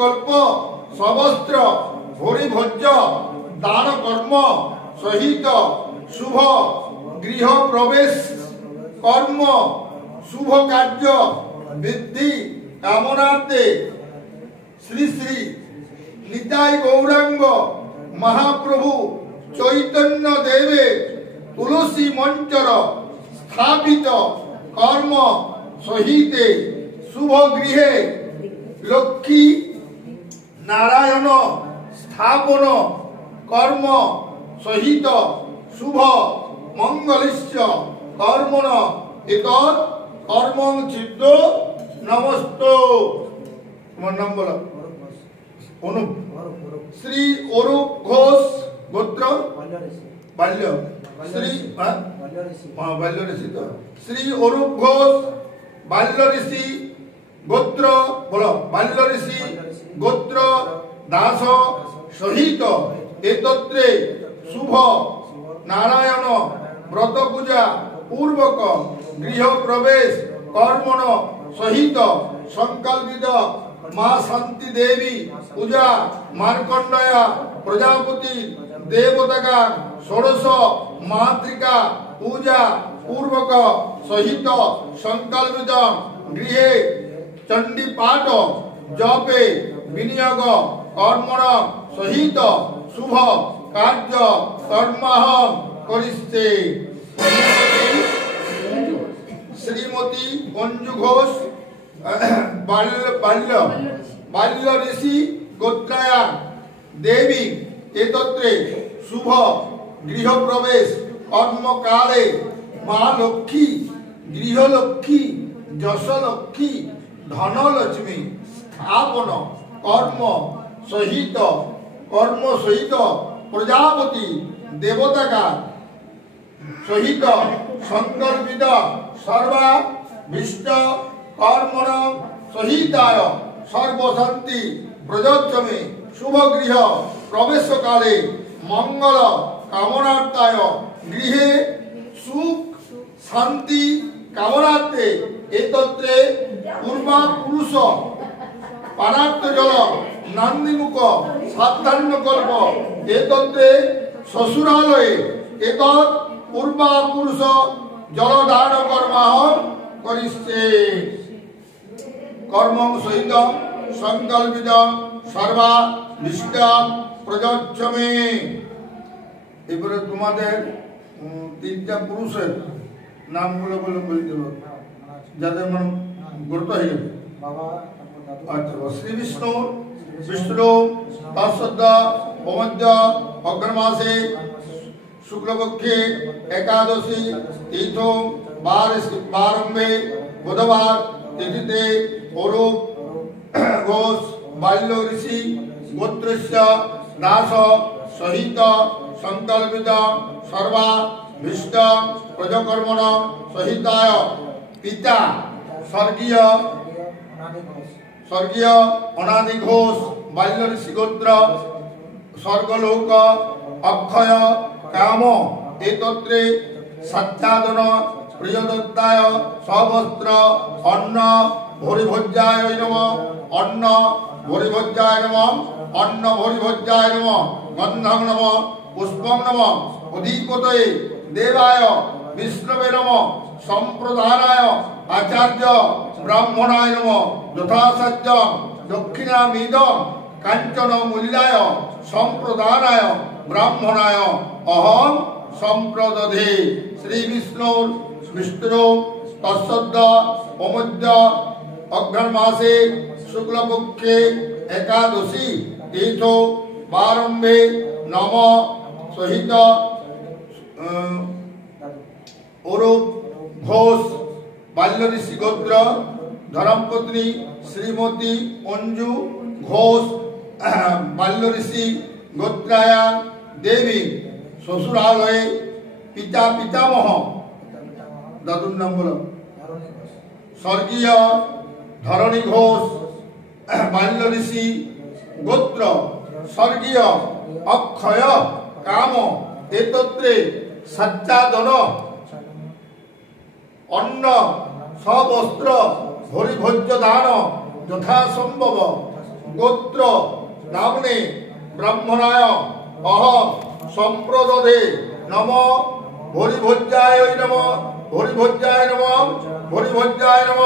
কল্প সবস্ত্র ভরিভোজ্য দান কর্ম সহিত শুভ গৃহ প্রবেশ কর্ম শুভ কার্য বৃদ্ধি কামনার্থে শ্রী শ্রী নিতাই গৌরাঙ্গ মহাপ্রভু চৈতন্য দেবে তুলসী মঞ্চর স্থাপিত কর্ম সহিতে শুভ গৃহে লক্ষ্মী নারায়ণ স্থাপন কর্ম সহিত শুভ মঙ্গলস্য কর্মণ এতৎ কর্মং চিত্ত নমস্ত। তোমার নাম বলো? অনুপ। শ্রী অরূপ ঘোষ গোত্র বাল্য শ্রী বাল্য ঋষি তো শ্রী অরূপ ঘোষ বাল্য ঋষি গোত্র বলো বাল্য ঋষি গোত্র দাস সহিত এতত্রে শুভ নারায়ণ ব্রত পূজা পূর্বক গৃহ প্রবেশ কর্মণ সহিত সংকল্পিত মা শান্তি দেবী পূজা মার্কণ্ডয়া প্রজাপতি দেবতাকা ষোড়শ মাতৃকা পূজা পূর্বক সহিত সংকল্পিত গৃহে চণ্ডী পাঠ জপে বিনিয়োগ কর্মণ সহিত শুভ কার্য কর্মাহম করিষ্যে। শ্রীমতী অঞ্জু ঘোষ বাল্য ঋষি গোত্রায়া দেবী এতত্রে শুভ গৃহ প্রবেশ কর্মকালে মা লক্ষ্মী গৃহলক্ষ্মী যশলক্ষ্মী ধনলক্ষ্মী স্থাপন কর্ম সহিত প্রজাপতি দেবতাকা সহিত সংকল্পিত সর্বাভীষ্ট কর্মণ সহিতায় সর্বশান্তি প্রযোজ্যমে শুভগৃহ প্রবেশকালে মঙ্গল কামনার্থায় গৃহে সুখ শান্তি কামনার্থে এতত্রে পূর্বাপুরুষ পানার্থ জল নান্দিমুখ সাধান্য কল্প এতত্রে শ্বশুরালয়ে এতৎ পূর্বাপুরুষ জলদান কর্মাহম করিষ্যে। কর্মং সহিত সংকল্পিত সর্বাভীষ্ট প্রযোজ্যমে। এবারে তোমাদের তিনটা পুরুষের নামগুলো বলে বলতে হবে যাদের মানে গুরুত্ব হয়ে যাবে। আচ্ছা, শ্রী বিষ্ণু বিষ্ণু তৎসদ্যা প্রমোদ্য অগ্রমাসে শুক্লপক্ষে একাদশী তীর্থ বারম্ভে বুধবার তিথিতে অরূপ ঘোষ বাল্য ঋষি গোত্রস্য দাস সহিত সংকল্পিত সর্বাভীষ্ট প্রজকর্মণ সহিতায় পিতা স্বর্গীয় অনাদি ঘোষ বাল্য ঋষি গোত্র স্বর্গলোক অক্ষয় কাম এতত্রে সচ্ছাদন প্রিয়দত্তায় সবস্ত্র অন্ন ভরিভোজ্যায় নমঃ অন্ন ভরিভোজ্যায় নমঃ অন্ন ভরিভোজ্যায় নমঃ গন্ধং নমঃ পুষ্পং নমঃ অধিপতয়ে দেবায় বিষ্ণবে নমঃ সম্প্রদানায় আচার্য ব্রাহ্মণায় নমঃ যথাসাধ্যং দক্ষিণামিদং কাঞ্চন মূল্যায় সম্প্রদানায় ব্রাহ্মণায় অহং সম্প্রদধে। শ্রী বিষ্ণুর তৎসদ্য প্রমোদ্য অঘ্রাণমাসে শুক্লপক্ষে একাদশী তীর্থ বারম্ভে নম সহিত অরূপ ঘোষ বাল্য ঋষি গোত্র ধর্মপত্নী শ্রীমতী অঞ্জু ঘোষ বাল্য ঋষি গোত্রায়া দেবী শ্বশুরালয়ে পিতা পিতামহ দাদুর নাম বলো স্বর্গীয় ধরণী ঘোষ বাল্য ঋষি গোত্র স্বর্গীয় অক্ষয় কাম এতত্রে সচ্চাদন অন্ন সবস্ত্র হরিভোজ্য দান যথাসম্ভব গোত্র নাম্নে ব্রাহ্মণায় অহম সম্প্রদদে নম হরিভোজ্যায় নম হরিভোজ্যায় নম হরিভোজ্যায় নম।